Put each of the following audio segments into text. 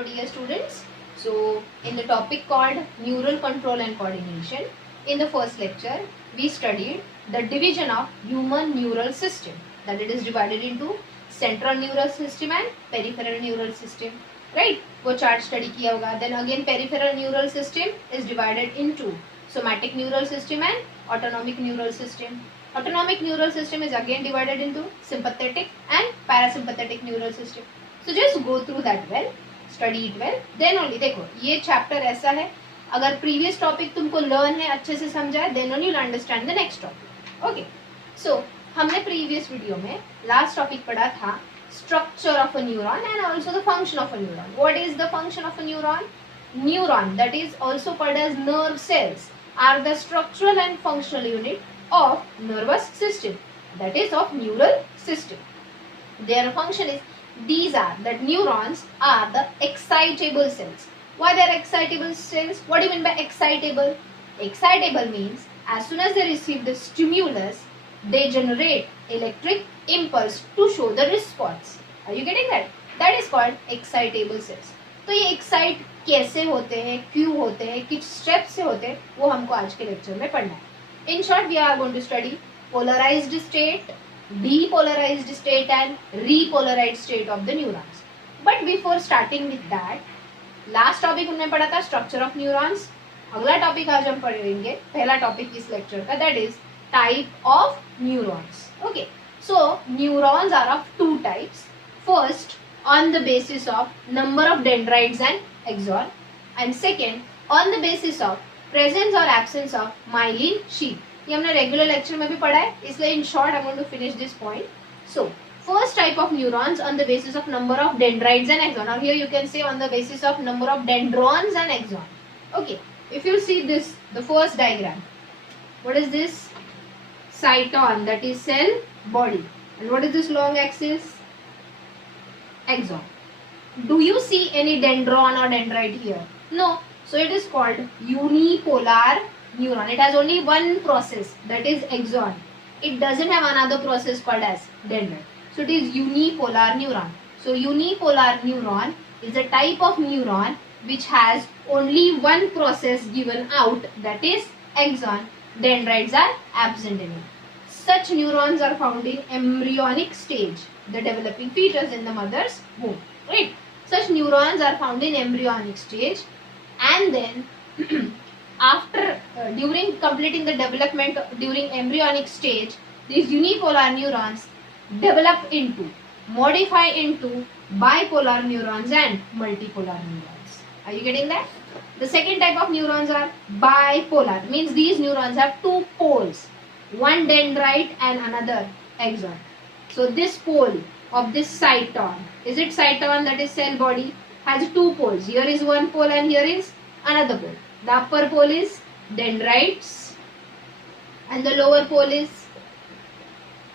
Hello dear students. So in the topic called neural control and coordination, in the first lecture we studied the division of human neural system, that it is divided into central neural system and peripheral neural system, right? वो chart study किया होगा. Then again peripheral neural system is divided into somatic neural system and autonomic neural system. Autonomic neural system is again divided into sympathetic and parasympathetic neural system. So just go through that well, study it well, then only. देखो ये chapter ऐसा है, अगर previous topic तुमको learn है, अच्छे से समझा है, then only you'll understand the next topic. Okay. So हमने प्रीवियस वीडियो में लास्ट टॉपिक पढ़ा था structure of a neuron and also the function of a neuron. What is the function of a neuron? Neuron, that is also called as nerve cells, are the structural and functional unit of nervous system, that is of neural system. Their function is, these are, that neurons are the excitable cells. Why they are excitable cells? What do you mean by excitable? Excitable means as soon as they receive the stimulus, they generate electric impulse to show the response. Are you getting that? That is called excitable cells. तो ये excite कैसे होते हैं, क्यों होते हैं, किस step से होते हैं, वो हमको आज के लेक्चर में पढ़ना है. In short, we are going to study polarized state, depolarized state and repolarized state of the neurons. But before starting with that, last topic हमने पढ़ा था structure of neurons. अगला टॉपिक आज हम पढ़ेंगे, पहला टॉपिक इस लेक्चर का, that is type of neurons. Okay, so neurons are of two types. First, on the basis of number of dendrites and axon, and second, on the basis of presence or absence of myelin sheath. ये हमने regular lecture में भी पढ़ा है, इसलिए in short I want to finish this point. So first type of neurons on the basis of number of dendrites and axon, or here you can say on the basis of number of dendrons and axon. Okay, if you see this, the first diagram, what is this? Cyton, that is cell body, and what is this long axis? Axon. Do you see any dendron or dendrite here? No. So it is called unipolar neuron. It has only one process, that is axon. It doesn't have another process called as dendrite. So it is unipolar neuron. So unipolar neuron is a type of neuron which has only one process given out, that is axon. Dendrites are absent in it. Such neurons are found in embryonic stage, the developing fetus in the mother's womb. Right? Such neurons are found in embryonic stage, and then after during completing the development during embryonic stage, these unipolar neurons develop into, modify into bipolar neurons and multipolar neurons. Are you getting that? The second type of neurons are bipolar, means these neurons have two poles, one dendrite and another axon. So this pole of this cyton, is it cyton, that is cell body, has two poles. Here is one pole and here is another pole. The upper pole is dendrites and the lower pole is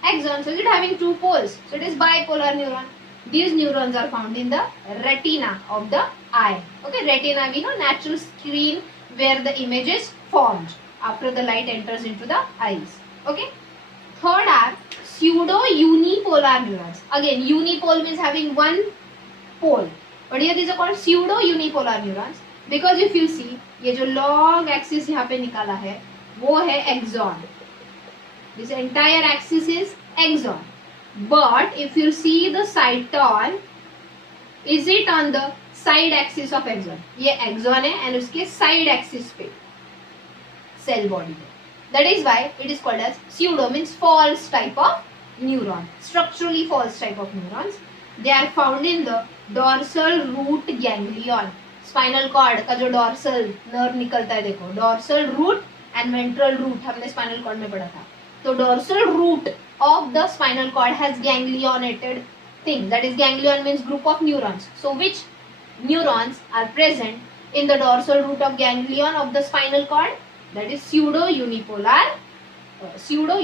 axon. So it is having two poles. So it is bipolar neuron. These neurons are found in the retina of the eye. Okay, retina, we know, natural screen where the image is formed after the light enters into the eyes. Okay. Third are pseudo unipolar neurons. Again, unipole means having one pole, but here these are called pseudo unipolar neurons, because if you see, ये जो long axis यहाँ पे निकाला है, वो है axon. This entire axis is axon. But if you see the cyton, is it on the side axis of axon? ये axon है and उसके side axis पे cell body है. That is why it is called as pseudo, means false type of neuron, structurally false type of neurons. They are found in the dorsal root ganglion. Spinal cord का जो dorsal nerve निकलता है, देखो, dorsal root and ventral root हमने spinal cord में पढ़ा था. तो dorsal root of the spinal cord has ganglionated thing, that is ganglion means group of neurons. So which neurons are present in the dorsal root of ganglion of the spinal cord? That is pseudo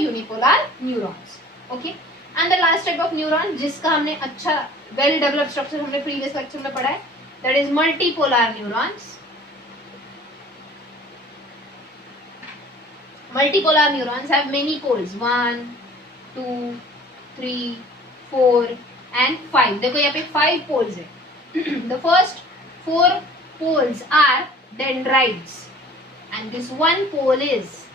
unipolar neurons. Okay, and the last type of neuron जिसका हमने अच्छा well developed structure हमने previous lecture में पढ़ा है, that is multipolar neurons. Multipolar neurons have many poles, 1, 2, 3, 4 and 5. देखो यहाँ पे 5 poles है. The first 4 poles are dendrites and this one pole is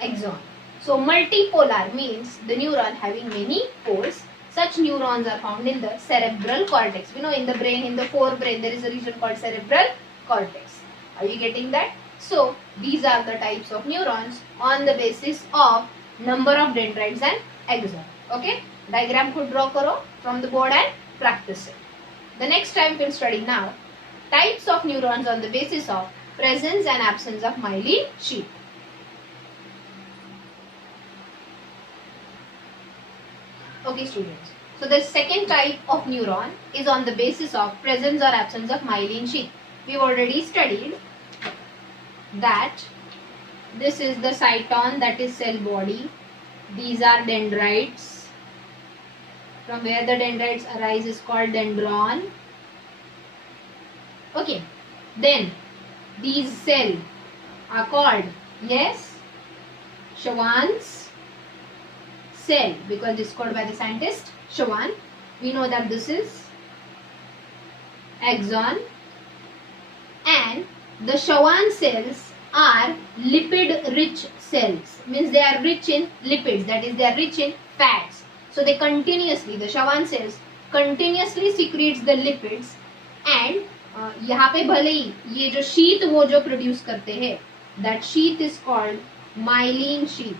axon. So multipolar means the neuron having many poles. Such neurons are found in the cerebral cortex. We know in the brain, in the forebrain, there is a region called cerebral cortex. Are you getting that? So these are the types of neurons on the basis of number of dendrites and axon. Okay, diagram could draw karo from the board and practice it. The next time we'll study now types of neurons on the basis of presence and absence of myelin sheath. Okay students, so the second type of neuron is on the basis of presence or absence of myelin sheath. We've already studied that this is the cyton, that is cell body. These are dendrites. From where the dendrites arise is called dendron. Okay, then these cells are called, yes, Schwann's cell, because it's called by the scientist Schwann. We know that this is axon, and the Schwann cells are lipid rich cells, means they are rich in lipids, that is they are rich in fats. So they continuously, the Schwann cells continuously secretes the lipids, and यहाँ पे भले ही ये जो शीत वो जो produce करते हैं, that sheath is called myelin sheath.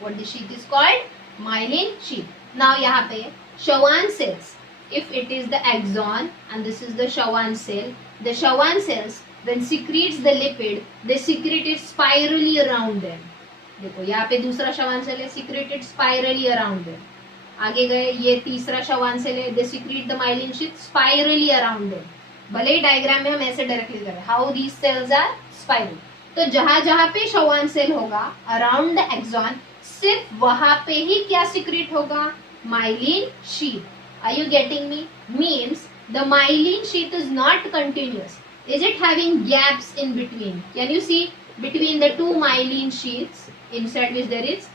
What the sheath is called? Myelin sheath. Now यहाँ पे Schwann cells, if it is the axon and this is the Schwann cell, the Schwann cells when secretes the lipid, they secrete it spirally around them. देखो यहाँ पे दूसरा Schwann cell है, secreted spirally around them. आगे गए, ये तीसरा Schwann cell है, they secrete the myelin sheath spirally around them. भले ही डायग्राम में हम ऐसे डायरेक्टली कर रहे हैं, how these cells are spiral. तो जहां जहां पे Schwann cell होगा around the axon, सिर्फ वहां पे ही क्या secrete होगा? Myelin sheath. Are you getting me? Means the myelin sheath is not continuous. Is it having gaps in between? Can you see between the two myelin sheaths, inside which there is,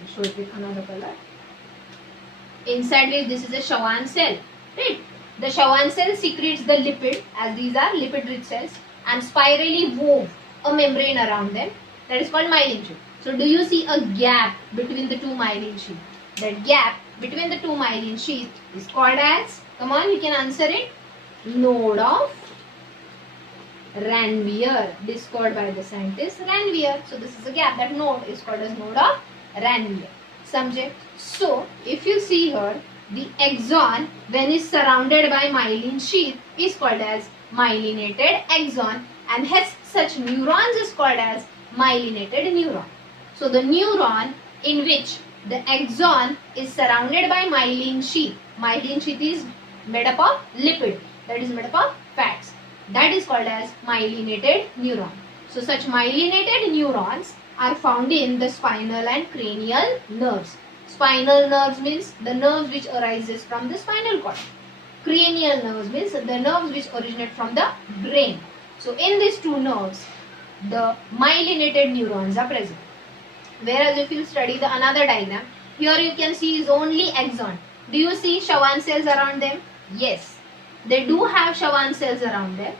I'll show it with another color, inside which this is a Schwann cell, right? The Schwann cell secretes the lipid, as these are lipid rich cells, and spirally wove a membrane around them, that is called myelin sheath. So do you see a gap between the two myelin sheath? That gap between the two myelin sheath is called as, come on, you can answer it, node of Ranvier. This is called by the scientist Ranvier. So this is a gap, that node is called as node of Ranvier. Samjhe? So if you see here, the axon when is surrounded by myelin sheath is called as myelinated axon, and hence such neurons is called as myelinated neuron. So the neuron in which the axon is surrounded by myelin sheath is made up of lipid, that is made up of fats, that is called as myelinated neuron. So such myelinated neurons are found in the spinal and cranial nerves. Spinal nerves means the nerves which arises from the spinal cord. Cranial nerves means the nerves which originate from the brain. So in these two nerves, the myelinated neurons are present. Whereas if you study the another diagram, here you can see is only axon. Do you see Schwann cells around them? Yes, they do have Schwann cells around them,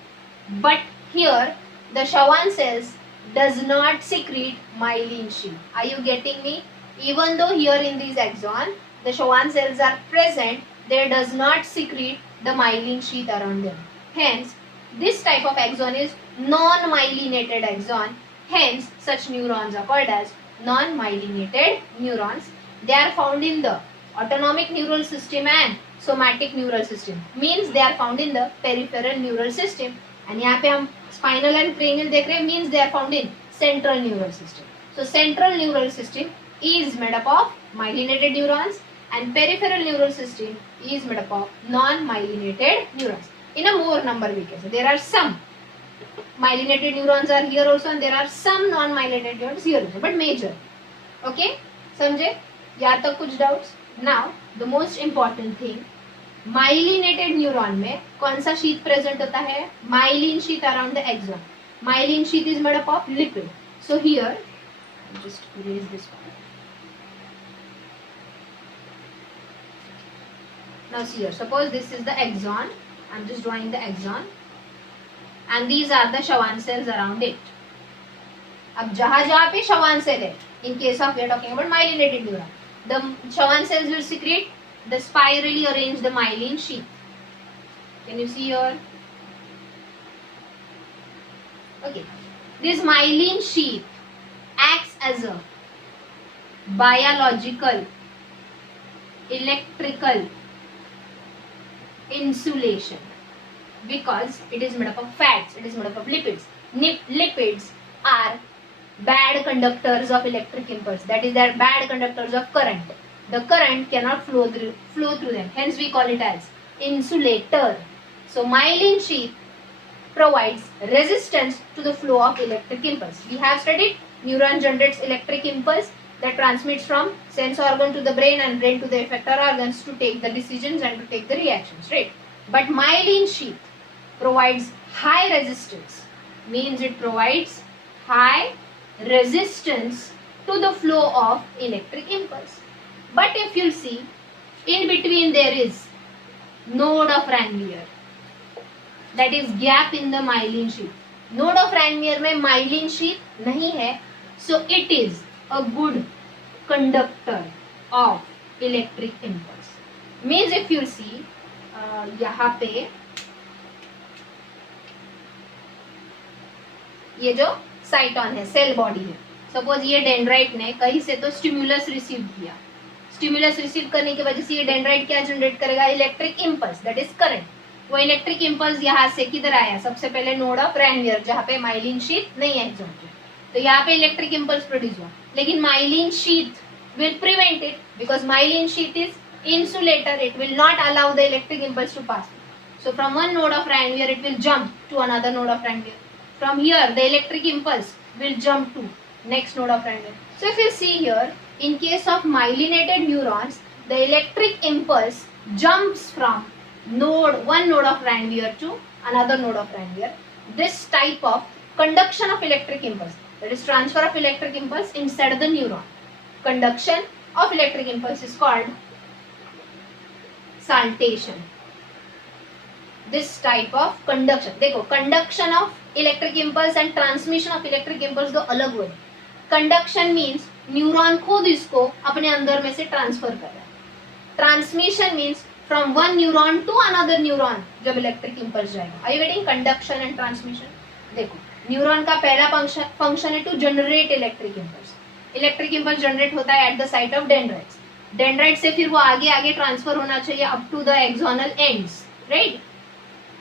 but here the Schwann cells does not secrete myelin sheath. Are you getting me? Even though here in these axon the Schwann cells are present, they does not secrete the myelin sheath around them. Hence this type of axon is non-myelinated axon. Hence such neurons are called as non-myelinated neurons. They are found in the autonomic neural system and somatic neural system. Means they are found in the peripheral neural system. And यहाँ पे हम spinal and cranial देख रहे हैं, means they are found in central neural system. So central neural system is made up of myelinated neurons, and peripheral neural system is made up of non-myelinated neurons. In a more number we can say there are some myelinated neurons are here also, and there are some non-myelinated neurons here also, but major. Okay, समझे? यहाँ तक कुछ doubts? Now the most important thing, myelinated neuron में कौन सा sheath present होता है? Myelin sheath around the axon. Myelin sheath is made up of lipid. So here, I'll just erase this one. Now see here, suppose this is the axon. I'm just drawing the axon, and these are the Schwann cells around it. अब जहाँ जहाँ पे Schwann cell है, in case of we are talking about myelinated neuron, the Schwann cells will secrete the spirally arranged the myelin sheath. Can you see here? Okay, this myelin sheath acts as a biological, electrical insulation because it is made up of fats, it is made up of lipids. Lipids are bad conductors of electric impulse, that is, they are bad conductors of current. The current cannot flow through them, hence we call it as insulator. So myelin sheath provides resistance to the flow of electric impulse. We have studied neuron generates electric impulse that transmits from sense organ to the brain and brain to the effector organs to take the decisions and to take the reactions, right? But myelin sheath provides high resistance, means it provides high resistance to the flow of electric impulse. But if you see, in between there is node of Ranvier, that is gap in the myelin sheath. Node of Ranvier में myelin sheath नहीं है, so it is a good conductor of electric impulse. Means if you see, यहाँ पे ये जो cyton है, cell body है, suppose ये डेंड्राइट ने कहीं से तो स्टिमुलस रिसीव किया, स्टिमुलस रिसीव करने की वजह से ये डेंड्राइट क्या जनरेट करेगा, electric impulse, that is current. वो इलेक्ट्रिक इंपल्स यहाँ से किधर आया, सबसे पहले नोड ऑफ रैनवियर जहाँ पे माइलिन शीथ नहीं है एक्सॉन के, तो यहाँ पे इलेक्ट्रिक इंपल्स प्रोड्यूस हुआ. लेकिन myelin sheath will prevent it because myelin sheath is insulator, it will not allow the electric impulse to pass. So from one node of Ranvier it will jump to another node of Ranvier. From here the electric impulse will jump to next node of Ranvier. So if you see here, in case of myelinated neurons, the electric impulse jumps from one node of Ranvier to another node of Ranvier. This type of conduction of electric impulse, that is transfer of electric impulse inside the neuron, conduction of electric impulse is called saltation. This type of conduction, देखो conduction of electric impulse and transmission of electric impulse दो अलग हुए. Conduction means neuron खुद इसको अपने अंदर में से ट्रांसफर कर रहा है. Transmission means from one neuron to another neuron जब electric impulse जाएगा. Are you getting conduction and transmission? देखो न्यूरॉन का पहला फंक्शन है to generate electric impulse. Electric impulse generate होता है at the site of dendrites. Dendrite से फिर वो आगे आगे ट्रांसफर होना चाहिए up to the axonal ends, right?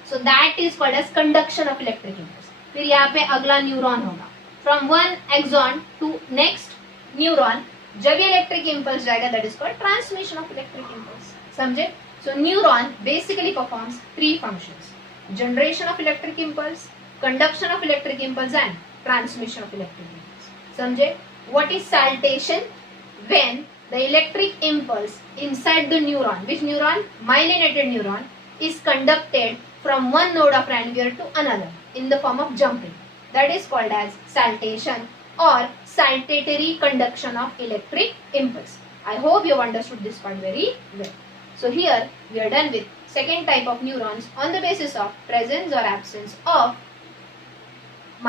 So that is called as conduction of electric impulse. फिर यहाँ पे अगला न्यूरॉन होगा, from one axon to next neuron जब ये इलेक्ट्रिक इंपल्स जाएगा that is called transmission of electric impulse. समझे? सो neuron basically performs 3 functions: generation of electric impulse, conduction of electric impulse and transmission of electric impulse. समझे? What is saltation? When the electric impulse inside the neuron, which neuron? Myelinated neuron, is conducted from one node of Ranvier to another in the form of jumping. That is called as saltation or saltatory conduction of electric impulse. I hope you have understood this part very well. So here we are done with second type of neurons on the basis of presence or absence of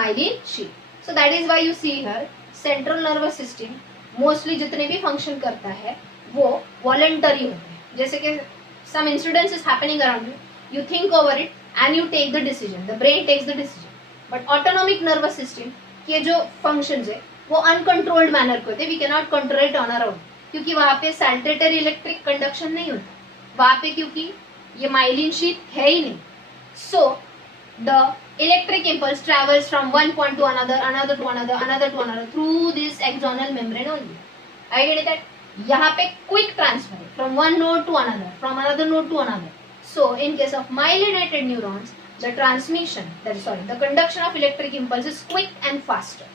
myelin sheath. So that is why you see here central nervous system mostly जितने भी function करता है वो voluntary होते हैं. जैसे कि some incidents is happening around you, you think over it and you take the decision, the brain takes the decision. But autonomic nervous system के जो फंक्शंस है वो अनकंट्रोल्ड मैनर के होते हैं. We can not control it on our own, क्योंकि वहां पे सैल्टेटरी इलेक्ट्रिक कंडक्शन नहीं होता वहां पे, क्योंकि ये माइलिन शीथ है ही नहीं. So the electric impulse travels from one point to another, another to another, another to another through this axonal membrane only. I get that? यहाँ पे quick transfer from one node to another, from another node to another. So in case of myelinated neurons, the conduction of electric impulse is quick and faster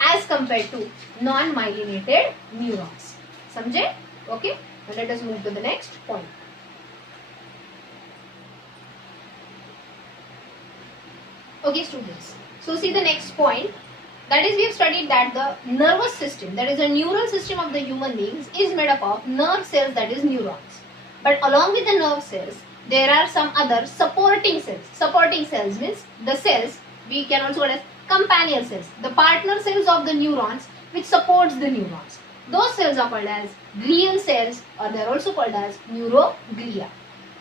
as compared to non-myelinated neurons. समझे? Okay. Now let us move to the next point. Okay students, so see the next point, that is we have studied that the nervous system, that is a neural system of the human beings, is made up of nerve cells, that is neurons. But along with the nerve cells, there are some other supporting cells. Supporting cells means the cells we can also call as companion cells, the partner cells of the neurons which supports the neurons. Those cells are called as glial cells, or they are also called as neuroglia.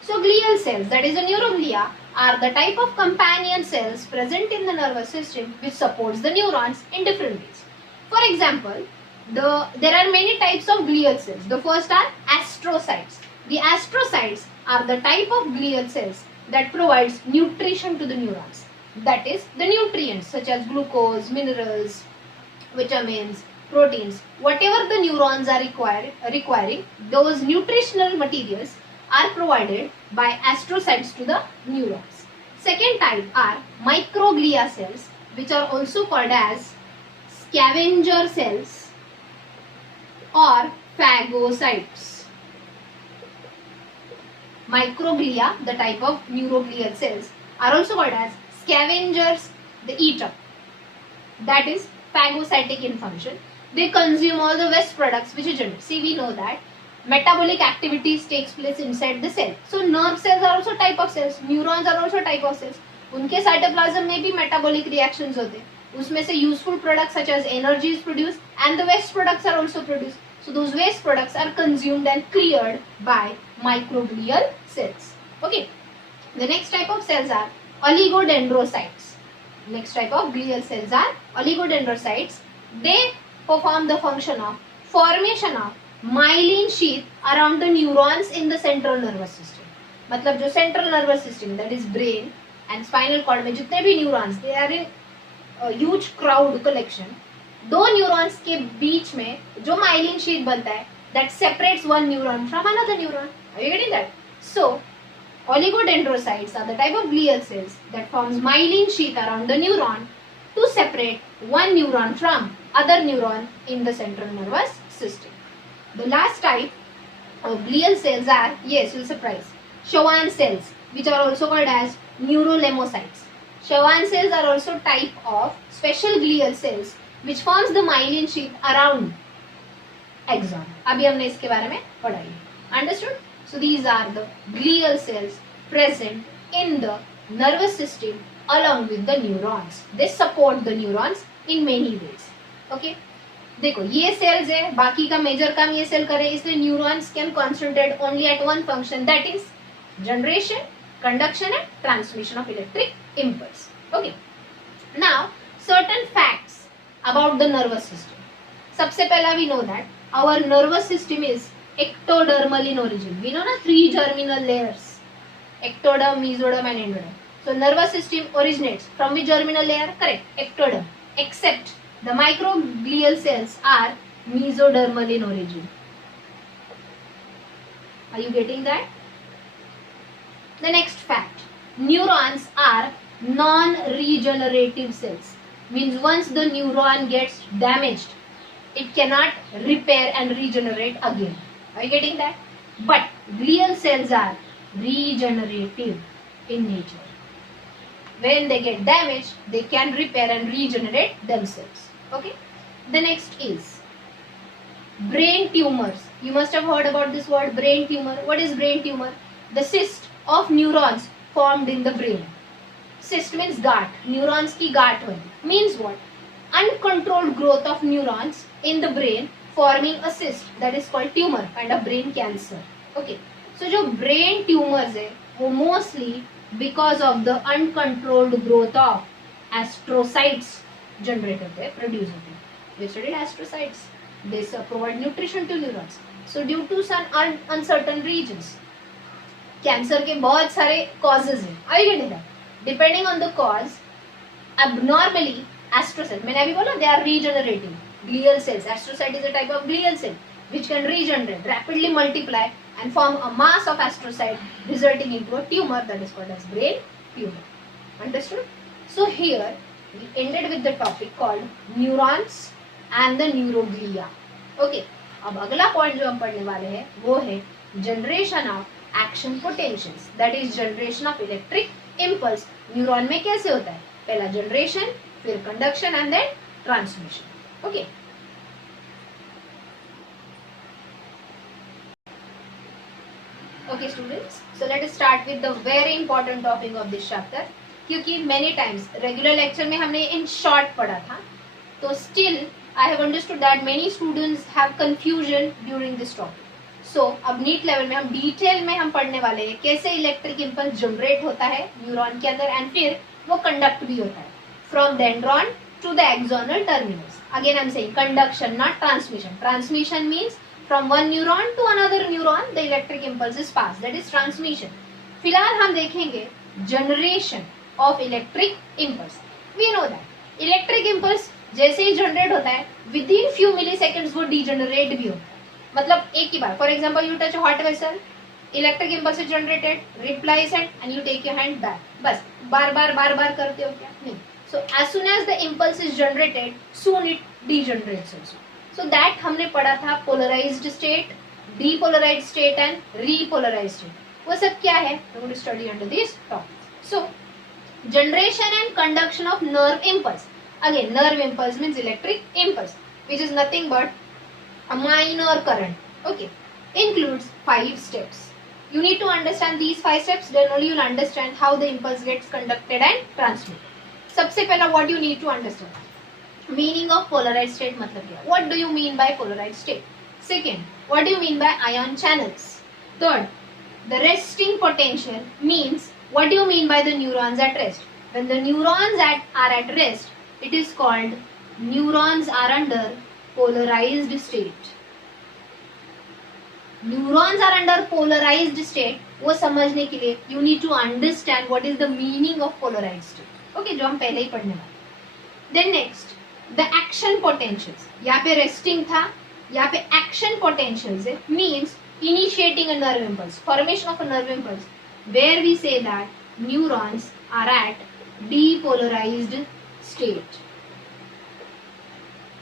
So glial cells, that is the neuroglia, are the type of companion cells present in the nervous system which supports the neurons in different ways. For example, there are many types of glial cells. The first are astrocytes. The astrocytes are the type of glial cells that provides nutrition to the neurons. That is, the nutrients such as glucose, minerals, vitamins, proteins, whatever the neurons are requiring, those nutritional materials are provided by astrocytes to the neurons. Second type are microglia cells, which are also called as scavenger cells or phagocytes. Microglia, the type of neuroglial cells, are also called as scavengers, they eat up. That is phagocytic in function. They consume all the waste products which is generated. See, we know that metabolic activities takes place inside the cell. So nerve cells are also type of cells, neurons are also type of cells. उनके cytoplasm में भी metabolic reactions होते हैं. उसमें से useful products such as energy is produced and the waste products are also produced. So those waste products are consumed and cleared by microglial cells. Okay. The next type of cells are oligodendrocytes. Next type of glial cells are oligodendrocytes. They perform the function of formation of myelin sheath around the neurons in the central nervous system. मतलब जो central nervous system, that is brain and spinal cord में जितने भी neurons, they are in a huge crowd collection. दो neurons के बीच में जो myelin sheath बनता है, that separates one neuron from another neuron. Are you getting that? So oligodendrocytes are the type of glial cells that forms myelin sheath around the neuron to separate one neuron from other neuron in the central nervous system. The last type of glial cells are, yes, you'll surprise, Schwann cells, which are also called as neurolemocytes. Schwann cells are also type of special glial cells which forms the myelin sheath around axon. अभी हमने इसके बारे में पढ़ा है. Understood? So these are the glial cells present in the nervous system along with the neurons. They support the neurons in many ways. Okay? देखो ये sales है, बाकी का मेजर काम ये सेल करे, इसलिए neurons can concentrate only at one function, that is generation, conduction and transmission of electric impulse. Okay, now certain facts about the nervous system. सबसे पहला we know that our nervous system is ectodermal in origin. We know na 3 germinal layers, ectoderm, mesoderm and endoderm. So nervous system originates from which germinal layer? Correct, ectoderm. Except the microglial cells are mesodermal in origin. Are you getting that? The next fact, neurons are non-regenerative cells. Means once the neuron gets damaged, it cannot repair and regenerate again. Are you getting that? But glial cells are regenerative in nature. When they get damaged, they can repair and regenerate themselves. Okay. The next is brain tumors. You must have heard about this word, brain tumor. What is brain tumor? The cyst of neurons formed in the brain. Cyst means गांठ. Neurons की गांठ होती. Means what? Uncontrolled growth of neurons in the brain forming a cyst, that is called tumor, kind of brain cancer. Okay. So जो brain tumors है वो mostly because of the uncontrolled growth of astrocytes generate होते हैं, produce होते हैं. We studied astrocytes. They provide nutrition to neurons. So due to some uncertain regions, cancer के बहुत सारे causes हैं. Are you getting that? Depending on the cause, abnormally astrocytes, मैंने अभी बोला, they are regenerating glial cells. Astrocyte is a type of glial cell which can regenerate, rapidly multiply and form a mass of astrocyte resulting into a tumor that is called as brain tumor. Understood? So here we ended with the topic called neurons and the neuroglia. Okay. अब अगला point जो हम पढ़ने वाले हैं वो है generation of action potentials, that is generation of electric impulse. Neuron में कैसे होता है? पहला जनरेशन, फिर conduction and then transmission. Okay. Okay students, so let us start with the very important topic of this chapter. क्योंकि many times regular lecture में हमने in short पढ़ा था, तो still I have understood that many students have confusion during this topic. So अब NEET level में हम detail में हम पढ़ने वाले हैं कैसे इलेक्ट्रिक इम्पल्स जनरेट होता है न्यूरॉन के अंदर एंड फिर वो कंडक्ट भी होता है from dendron to the axonal terminus. Again I am saying conduction not transmission. Transmission means from one neuron to another neuron the electric impulse is passed, that is transmission. फिलहाल हम देखेंगे generation of electric impulse. We know that electric impulse जैसे ही generate होता है within few milliseconds वो degenerate भी होता है. मतलब एक ही बार, for example you touch a hot vessel, electric impulse is generated, reply sent and you take your hand back. बस बार बार करते हो क्या? नहीं. So as soon as the impulse is generated, soon it degenerates also. So that हमने पढ़ा था polarized state, depolarized state and repolarized state. वो सब क्या है? We are going to study under this topic. So generation and conduction of nerve impulse. Again, nerve impulse means electric impulse, which is nothing but a minor current. Okay, includes 5 steps. You need to understand these 5 steps, then only you will understand how the impulse gets conducted and transmitted. सबसे पहला what you need to understand. Meaning of polarized state मतलब क्या? What do you mean by polarized state? Second, what do you mean by ion channels? Third, the resting potential means what do you mean by the neurons at rest? When the neurons are at rest, it is called neurons are under polarized state. Neurons are under polarized state. वो समझने के लिए you need to understand what is the meaning of polarized state. Okay, जो हम पहले ही पढ़ने वाले. Then next, the action potentials. यहाँ पे resting था, यहाँ पे action potentials है, means initiating a nerve impulse, formation of a nerve impulse, where we say that neurons are at depolarized state.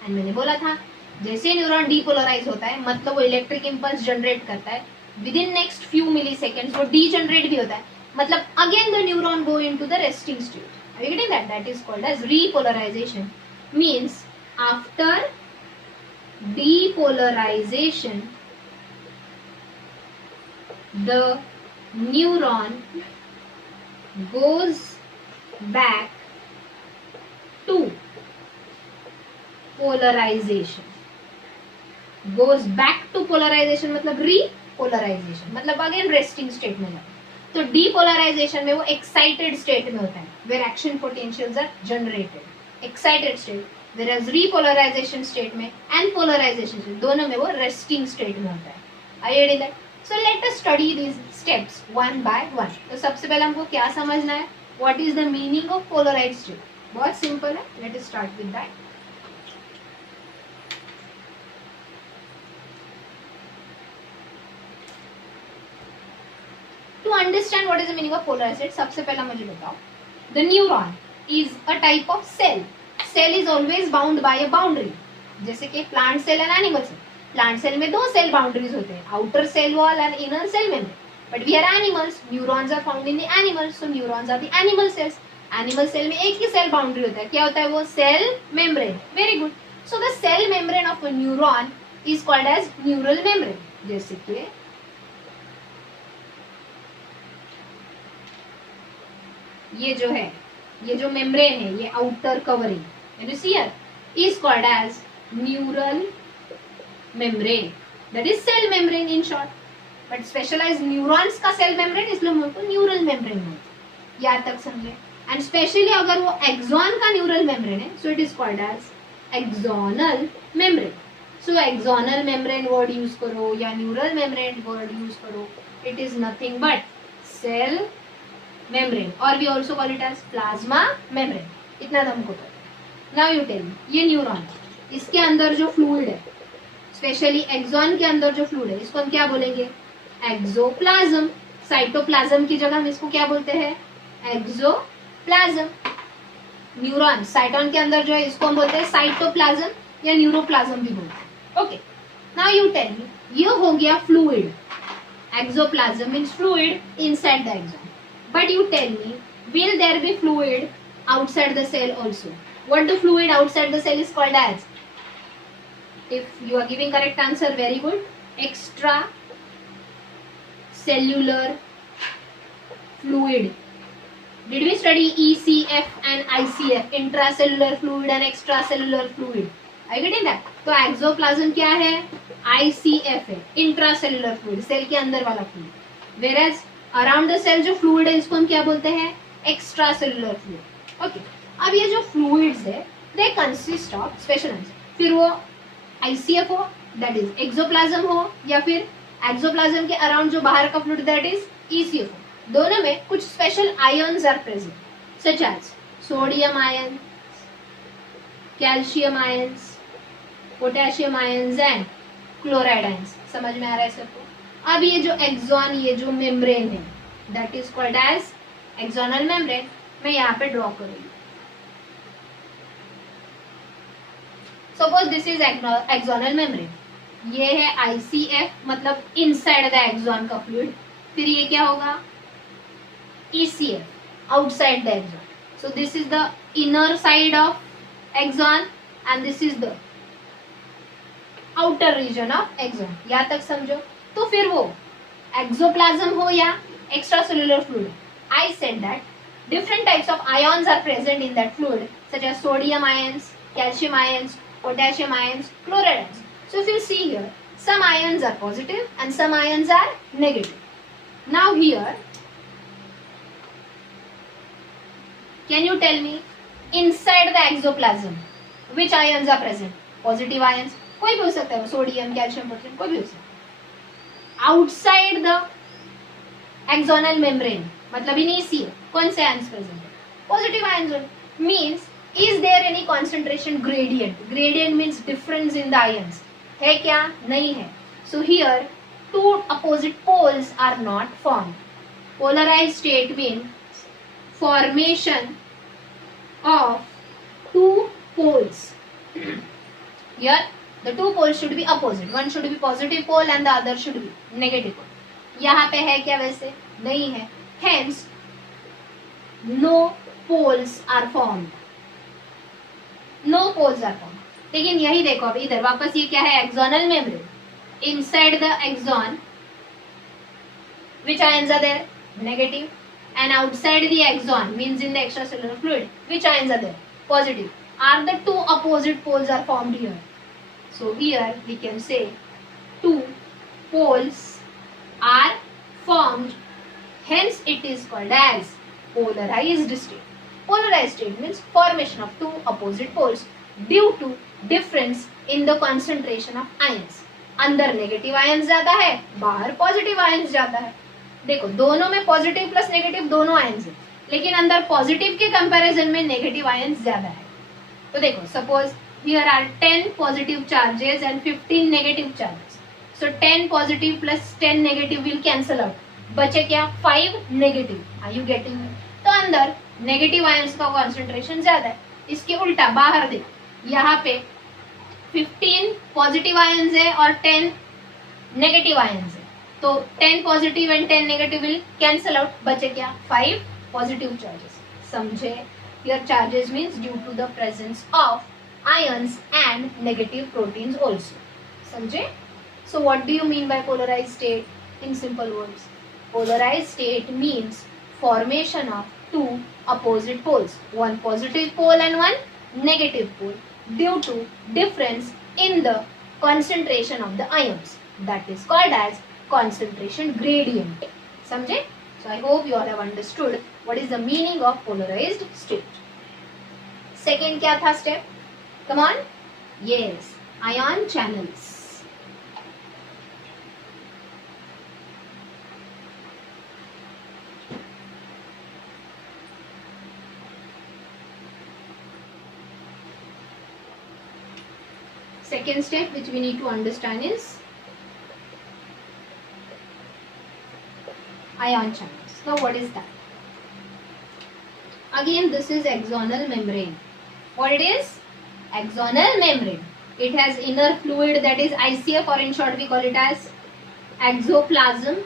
And मैंने बोला था जैसे न्यूरॉन डीपोलराइज होता है मतलब वो इलेक्ट्रिक इम्पल्स जनरेट करता है within next few milliseconds वो डीजनरेट भी होता है मतलब again the neuron go into the resting state. Are you getting that? That is called as repolarization. Means after depolarization the neuron goes back to polarization. Goes back to polarization मतलब repolarization मतलब again resting state में जाता है. तो depolarisation में वो excited state में होता है where action potentials are generated. Excited state, whereas repolarization state में एंड पोलराइजेशन स्टेट दोनों में वो रेस्टिंग स्टेट में होता है. Are you getting that? So let us study these steps one by one. तो सबसे पहले हमको क्या समझना है? What is the meaning of polarized state? बहुत सिंपल है. Let us start with that. To understand what is the meaning of polarized state, सबसे पहला मुझे बताओ. The neuron is a type of cell. Cell is always bound by a boundary. जैसे कि plant cell and animal cell. Plant cell में दो cell boundaries होते हैं, outer cell wall and inner cell membrane. But we are animals. Neurons are found in the animals, so neurons are the animal cells. Animal cell में एक ही cell boundary होता है. क्या होता है वो? Cell membrane. Very good. So the cell membrane of a neuron is called as neural membrane. जैसे कि ये जो है, ये जो मेम्ब्रेन है, ये outer covering, can you see here, is called as neural membrane. That is cell membrane in short. But specialised neurons का सेल मेम्ब्रेन इसलिए हम उसको न्यूरल मेम्ब्रेन बोलते हैं. यहाँ तक समझे. एंड स्पेशली अगर वो एक्सॉन का न्यूरल मेम्ब्रेन है so it is called as axonal membrane. So axonal membrane word use करो या न्यूरल मेम्ब्रेन वर्ड यूज करो, it is nothing but cell membrane or we also call it as plasma membrane. इतना तो हमको पता है. Now you tell me, ये neuron, इसके अंदर जो फ्लूइड है, स्पेशली एक्सॉन के अंदर जो फ्लूइड है, इसको हम क्या बोलेंगे? एक्सोप्लाज्म. साइटोप्लाज्म की जगह हम इसको क्या बोलते हैं? एक्सोप्लाज्म. न्यूरॉन साइटोन के अंदर जो है इसको हम बोलते हैं साइटोप्लाज्म या न्यूरोप्लाज्म भी बोलते हैं. Okay, now you tell me, ये हो गया fluid. Axoplasm means fluid inside the axon. But you tell me, will there be fluid outside the cell also? What the fluid outside the cell is called as? If you are giving correct answer, very good. Extra intracellular fluid. Did we study ECF and ICF, intracellular fluid and extracellular fluid? Are you getting that? तो axoplasm क्या है? ICF है, intracellular fluid, cell के अंदर वाला fluid. Whereas around the cell जो fluid है इसको हम क्या बोलते हैं? Extracellular fluid. ओके, अब ये जो फ्लूइड्स है they consist of special answer. फिर वो ICF हो दैट इज एक्सोप्लाज्म हो, या फिर एक्सोप्लाज्म के अराउंड जो बाहर का फ्लूइड दैट इज ECF हो. दोनों में कुछ special ions are present such as sodium ion, calcium ions, potassium ions and chloride ions. समझ में आ रहा है सबको? अब ये जो एक्सॉन, ये जो मेम्ब्रेन है that is called as axonal membrane. मैं यहाँ पे ड्रॉ करूंगी. Suppose this is axonal membrane. ये है ICF, मतलब इनसाइड द एक्सॉन का फ्लूइड. फिर ये क्या होगा? ECF, outside the axon. So this is the inner side of axon and this is the outer region of axon. यहाँ तक समझो. तो फिर वो एक्सोप्लाज्म हो या extracellular fluid, I said that different types of ions are present in that fluid such as sodium ions, calcium ions, potassium ions, chloride ions. So if you see here, some ions are positive and some ions are negative. Now here, can you tell me inside the exoplasm which ions are present? Positive ions, कोई भी हो सकता है, sodium, calcium, potassium, कोई भी हो सकता है. Outside the axonal membrane, मतलब इन ECF, कौन से ions present है? Positive ions. Means is there any concentration gradient? Gradient means difference in the ions. है क्या? नहीं है. So here two opposite poles are not formed. Polarized state means formation of two poles. Here the two poles should be opposite. One should be positive pole and the other should be negative pole. यहाँ पे है क्या? वैसे नहीं है. Hence no poles are formed. No poles are formed. लेकिन यही देखो अब इधर वापस ये क्या है? Axonal membrane. Inside the axon, which ions are there? Negative. And outside the axon means in the extracellular fluid, which ions are there? Positive. Are the two opposite poles are formed here? So here we can say two poles are formed. Hence it is called as polarized state. Polarized state means formation of two opposite poles due to difference in the concentration of ions. अंदर negative ions ज्यादा है, बाहर positive ions ज्यादा है. देखो दोनों में positive plus negative दोनों आयंस है, लेकिन अंदर पॉजिटिव के कंपैरिजन में नेगेटिव आयंस ज्यादा है. तो देखो suppose here are 10 positive charges and 15 negative charges. So 10 positive plus 10 negative will cancel out. बचे क्या? 5 नेगेटिव. Are you getting? तो अंदर नेगेटिव आयंस का कॉन्सेंट्रेशन ज्यादा है. इसके उल्टा बाहर देखो, यहाँ पे 15 पॉजिटिव आयंस है और 10 नेगेटिव आयंस है. तो 10 positive and 10 negative will cancel out. बचे क्या? 5 पॉजिटिव चार्जेस. समझे? Here charges means due to the presence of ions and negative proteins also. समझे? So what do you mean by polarized state? In simple words, polarized state means formation of two opposite poles, one positive pole and one negative pole, due to difference in the concentration of the ions. That is called as concentration gradient. समझे? So I hope you all have understood what is the meaning of polarized state. Second क्या था step? Come on. Yes, ion channels. Second step which we need to understand is ion channels. So what is that? Again this is axonal membrane. What it is? Axonal membrane. It has inner fluid that is ICF, or in short we call it as exoplasm,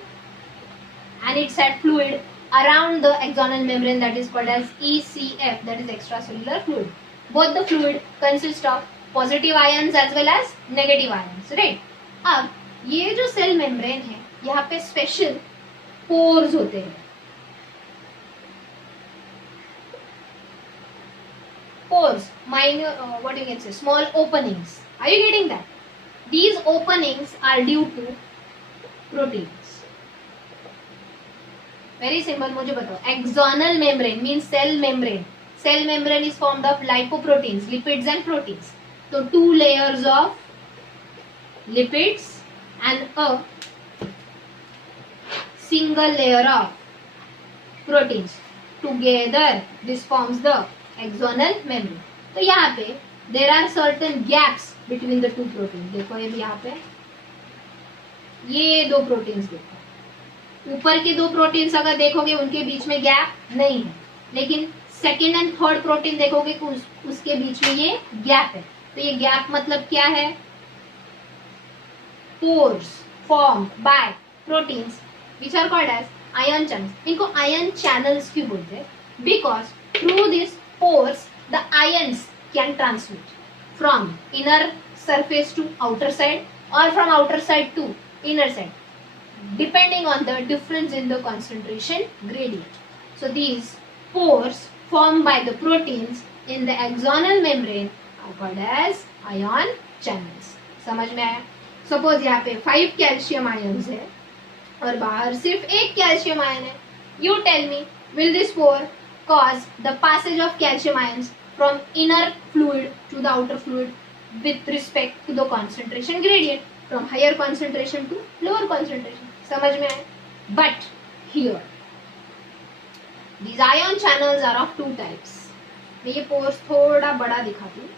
and it's had fluid around the axonal membrane that is called as ECF, that is extracellular fluid. Both the fluid consist of positive ions as well as negative ions, right. अब ये जो cell membrane है यहाँ पे special pores होते हैं, pores, minor, what you can say, small openings. Are you getting that? These openings are due to proteins. Very simple. मुझे बताओ, axonal membrane means cell membrane. Cell membrane is formed of lipoproteins, lipids and proteins. So 2 layers of lipids and a single layer of proteins. Together this forms the axonal membrane. तो यहाँ पे there are certain gaps between the two proteins. देखो ये भी यहाँ पे ये 2 proteins देखो, ऊपर के 2 प्रोटीन्स अगर देखोगे उनके बीच में गैप नहीं है, लेकिन सेकेंड एंड थर्ड प्रोटीन देखोगे उसके बीच में ये गैप है. तो ये गैप मतलब क्या है? Pores form by proteins which are called as ion channels. इनको आयन चैनल्स क्यों बोलते हैं? Because through this pores the ions can transmit from inner surface to outer side or from outer side to inner side depending on the difference in the concentration gradient. So these pores formed by the proteins in the axonal membrane are called as ion channels. समझ में आया? Suppose यहाँ पे 5 calcium ions है और बाहर सिर्फ 1 calcium ion है. You tell me, will this pore cause the passage of calcium ions from inner fluid to the outer fluid with respect to the concentration gradient from higher concentration to lower concentration? समझ में आए? But here these ion channels are of 2 types. मैं ये pores थोड़ा बड़ा दिखाती हूँ.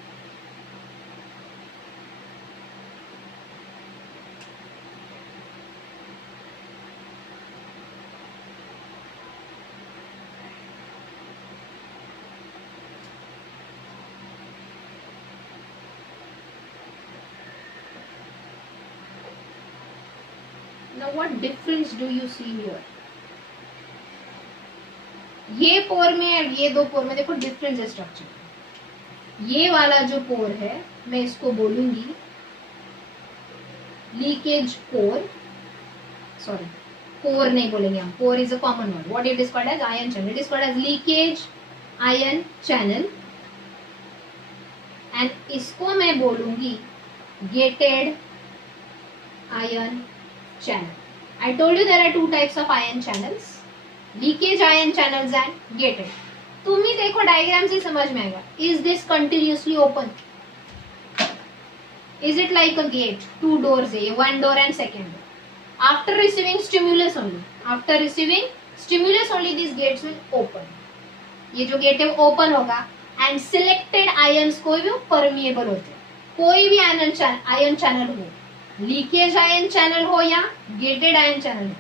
Now what difference do you see here? ये पोर में और ये 2 पोर में देखो डिफरेंस है स्ट्रक्चर. ये वाला जो पोर है मैं इसको बोलूंगी लीकेज पोर. सॉरी, पोर नहीं बोलेंगे हम, pore is a common word. What it is called as? Ion channel. It is called as leakage ion channel and इसको मैं बोलूंगी gated ion channel. I told you there are 2 types of ion channels, leakage ion channels and gated. तुम ही देखो diagram से समझ में आएगा. Is this continuously open? Is it like a gate? 2 doors है, 1 door and second door. After receiving stimulus only these gates will open. ये जो gate है वो ओपन होगा एंड सिलेक्टेड आयन्स कोई भी परमिएबल होते हैं. कोई भी आयन चैनल हो, लीकेज आयन चैनल हो या गेटेड आयन चैनल हो,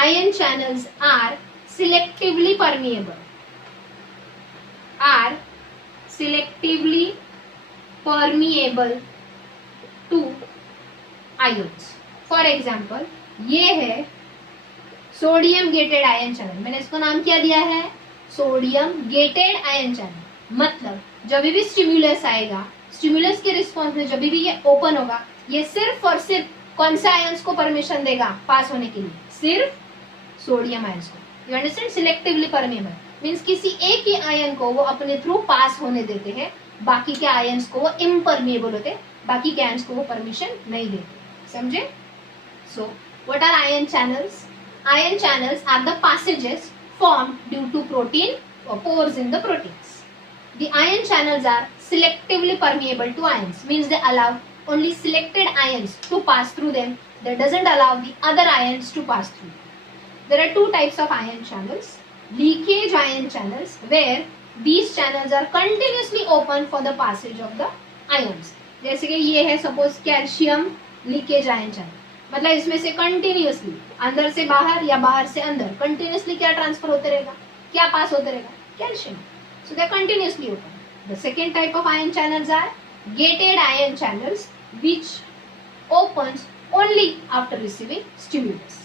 ion channels are selectively permeable to ions. For example ये है सोडियम गेटेड आयन चैनल. मैंने इसको नाम क्या दिया है? Sodium gated ion channel. मतलब जब भी स्टिम्युलस आएगा, स्टिम्युलस के रिस्पॉन्स में जब भी ये ओपन होगा, ये सिर्फ और सिर्फ कौन से आयंस को परमिशन देगा पास होने के लिए? सिर्फ सोडियम आयंस को. You understand? Selectively permeable means किसी एक ही आयन को वो अपने थ्रू पास होने देते हैं, बाकी के आयंस को वो इम्परमिएबल होते हैं, बाकी के आयंस को वो परमिशन नहीं देते. समझे? So what are ion channels? Ion channels are the passages formed due to protein or pores in the proteins. The ion channels are selectively permeable to ions, means they allow only selected ions to pass through them. That doesn't allow the other ions to pass through. There are 2 types of ion channels. Leakage ion channels, where these channels are continuously open for the passage of the ions. जैसे कि ये है suppose calcium leakage ion channel. मतलब इसमें से continuously अंदर से बाहर या बाहर से अंदर कंटिन्यूअसली क्या ट्रांसफर होते रहेगा, क्या पास होते रहेगा? Calcium. So they are continuously open. The second type of ion channels are gated ion channels which opens only after receiving stimulus.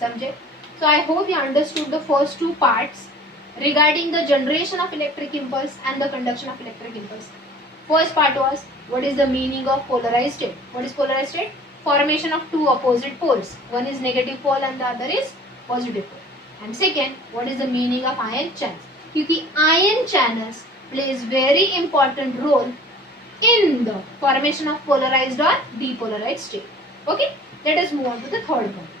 समझे? So I hope you understood the first 2 parts regarding the generation of electric impulse and the conduction of electric impulse. First part was what is the meaning of polarized state. What is polarized state? Formation of 2 opposite poles. One is negative pole and the other is positive pole. And second, what is the meaning of ion channels, क्योंकि ion channels plays very important role in the formation of polarized or depolarized state. Okay, let us move on to the third point.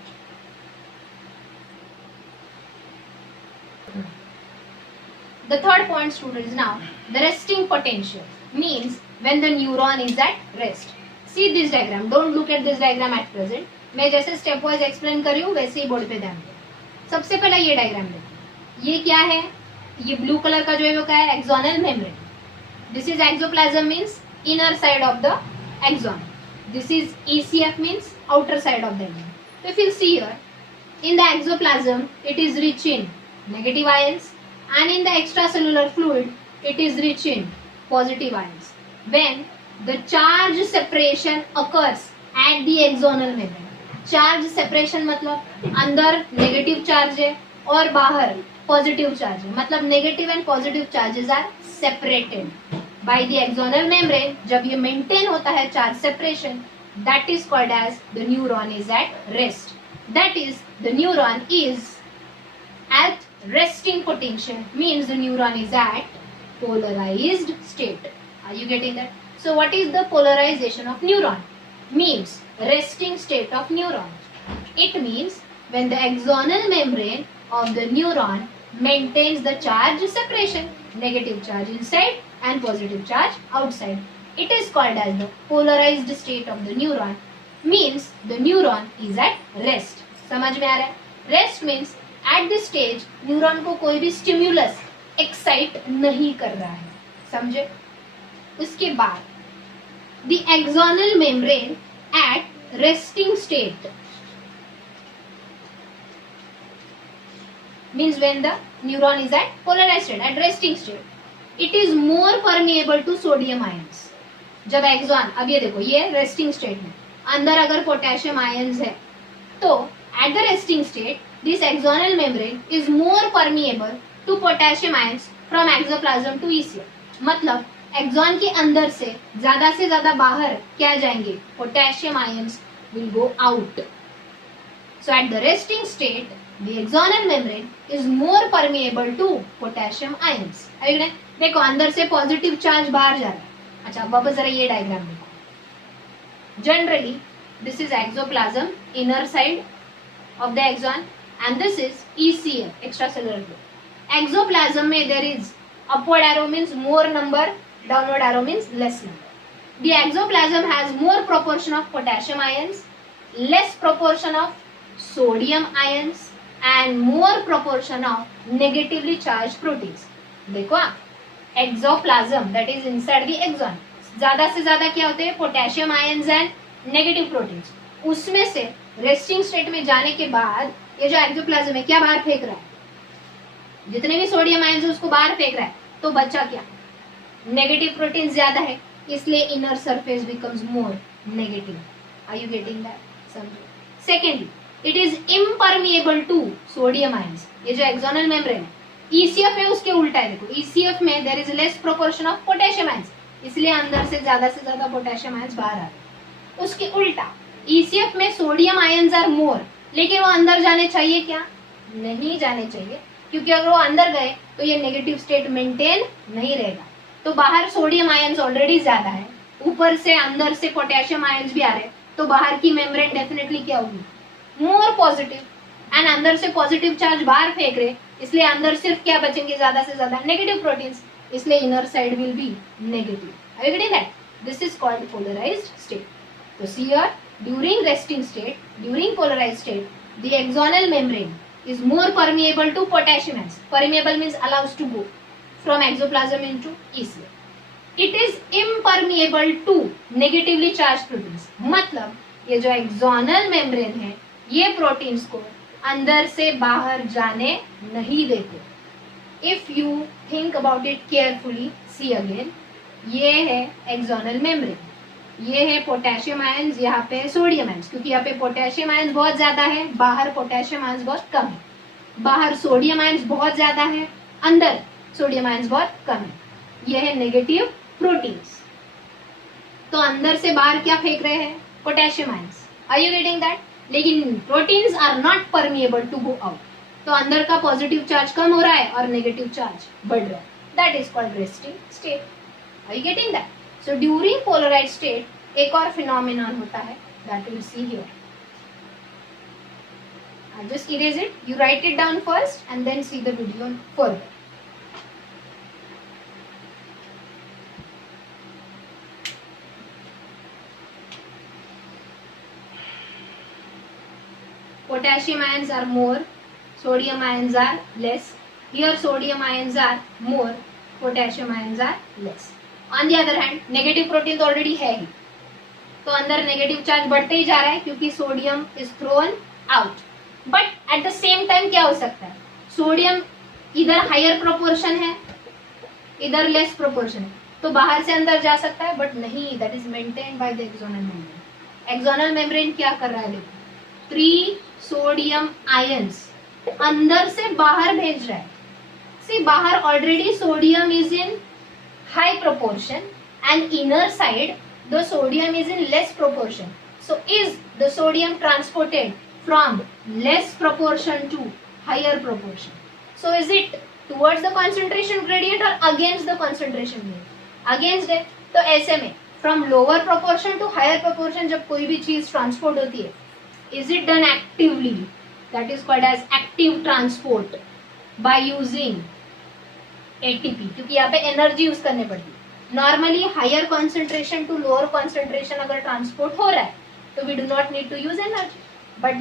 The third point, students, now the resting potential means when the neuron is at rest. See this diagram, don't look at this diagram at present. मैं जैसे step wise explain कर रही हूँ वैसे ही board पे ध्यान दो. सबसे पहले ये डायग्राम देखो, ये क्या है, ये ब्लू कलर का जो है वो क्या है, axonal membrane. This is axoplasm means inner side of the axon. This is ECF means outer side of the axon. So if you see here, in the exoplasm it is rich in negative ions, and in the extracellular fluid it is rich in positive ions. When the charge separation occurs at the axonal membrane, charge separation मतलब अंदर negative charge है और बाहर positive charge है, मतलब negative and positive charges are separated by the axonal membrane. जब ये maintain होता है charge separation, that is called as the neuron is at rest. That is, the neuron is at resting potential, means the neuron is at polarized state. Are you getting that? So what is the polarization of neuron? Means resting state of neuron. It means when the axonal membrane of the neuron maintains the charge separation, negative charge inside and positive charge outside. It is called as the polarized state of the neuron. Means the neuron is at rest. समझ में आ रहा है? Rest means at this stage neuron को कोई भी stimulus excite नहीं कर रहा है. समझे? उसके बाद the axonal membrane at resting state means when the neuron is at polarized state, at resting state, it is more permeable to sodium ions. जब एक्सॉन, अब ये देखो, ये रेस्टिंग स्टेट में अंदर अगर पोटेशियम आयंस है तो at the resting state this axonal membrane is more permeable to potassium ions from axoplasm to ECM. मतलब एक्सॉन के अंदर से ज्यादा बाहर क्या जाएंगे, potassium ions will go out. So at the resting state the axonal membrane is more permeable to potassium ions. देखो अंदर से पॉजिटिव चार्ज बाहर जा रहा है. अच्छा, अब जरा ये डायग्राम देखो. Generally this is axoplasm, inner side of the axon, and this is ECF, extracellular fluid. Axoplasm में there is upward arrow means more number, downward arrow means less number. The axoplasm has more proportion of potassium ions, less proportion of sodium ions and more proportion of negatively charged proteins. देखो axoplasm that is inside the axon, ज्यादा से ज्यादा क्या होते हैं, potassium ions and negative proteins. उसमें से resting state में जाने के बाद ये जो एक्सोप्लाज्म है क्या बाहर फेंक रहा है, जितने भी सोडियम आयंस है उसको बाहर फेंक रहा है. तो बचा क्या, नेगेटिव प्रोटीन ज्यादा है, इसलिए inner surface becomes more negative. Are you getting that? समझो. Secondly, it is impermeable to sodium ions. ये जो एक्सोनल मेम्ब्रेन है, ECF में उसके उल्टा है. देखो ECF में there is less proportion of potassium ions, इसलिए अंदर से ज्यादा पोटेशियम आयंस बाहर आ रहे हैं. उसके उल्टा ECF में सोडियम आयंस आर मोर, लेकिन वो अंदर जाने चाहिए क्या, नहीं जाने चाहिए, क्योंकि अगर वो अंदर गए तो ये नेगेटिव स्टेट मेंटेन नहीं रहेगा. तो बाहर सोडियम आयंस ऑलरेडी ज्यादा है, ऊपर से अंदर से पोटेशियम आयंस भी आ रहे हैं, तो बाहर की मेम्ब्रेन डेफिनेटली क्या होगी, मोर पॉजिटिव. एंड अंदर से पॉजिटिव चार्ज बाहर फेंक रहे, इसलिए अंदर सिर्फ क्या बचेंगे, ज्यादा से ज्यादा नेगेटिव प्रोटीन्स, इसलिए inner side will be negative. Are you getting that? This is called polarized state. तो see here, during resting state, during polarized state, the axonal membrane is more permeable to potassium ions. Permeable means allows to go from exoplasm into ECM. It is impermeable to negatively charged proteins. मतलब ये जो axonal membrane है ये proteins को अंदर से बाहर जाने नहीं देते. If you think about it carefully, see again, ये है एक्सोनल मेम्ब्रेन, ये है पोटेशियम आयंस, यहाँ पे सोडियम आयंस, क्योंकि यहाँ पे पोटेशियम आयंस बहुत ज्यादा है, बाहर पोटेशियम आयंस बहुत कम है. बाहर सोडियम आयंस बहुत ज्यादा है, अंदर सोडियम आयंस बहुत कम है. ये है नेगेटिव प्रोटीन्स. तो अंदर से बाहर क्या फेंक रहे हैं, potassium ions. Are you getting that? लेकिन proteins are not permeable to go out. तो अंदर का पॉजिटिव चार्ज कम हो रहा है और नेगेटिव चार्ज बढ़ रहा है. That is called resting state. Are you getting that? So during polarize state एक और फिनोमिनन होता है, that will see here. I'll just erase it. You write it down first and then see the video further. Potassium ions are more, sodium ions are less. Here sodium ions are more, potassium ions are less. On the other hand, negative protein तो already है ही, तो अंदर negative charge बढ़ते ही जा रहा है क्योंकि sodium is thrown out. But at the same time क्या हो सकता है, सोडियम इधर हायर प्रोपोर्शन है, इधर लेस प्रोपोर्शन है, तो बाहर से अंदर जा सकता है, बट नहीं, that is maintain by the axonal membrane. Axonal membrane क्या कर रहा है, देखो 3 सोडियम आयंस अंदर से बाहर भेज रहा है. सी बाहर already sodium is in high proportion and inner side the sodium is in less proportion. So is the sodium transported from less proportion to higher proportion? So is it towards the concentration gradient or against the concentration gradient? Against है. तो ऐसे में from lower proportion to higher proportion जब कोई भी चीज transport होती है, is it done actively? That is called as active transport by using ATP, क्योंकि यहाँ पे एनर्जी यूज करनी पड़ती है. Normally higher concentration to lower concentration अगर ट्रांसपोर्ट हो रहा है तो we do not need to use energy, but जब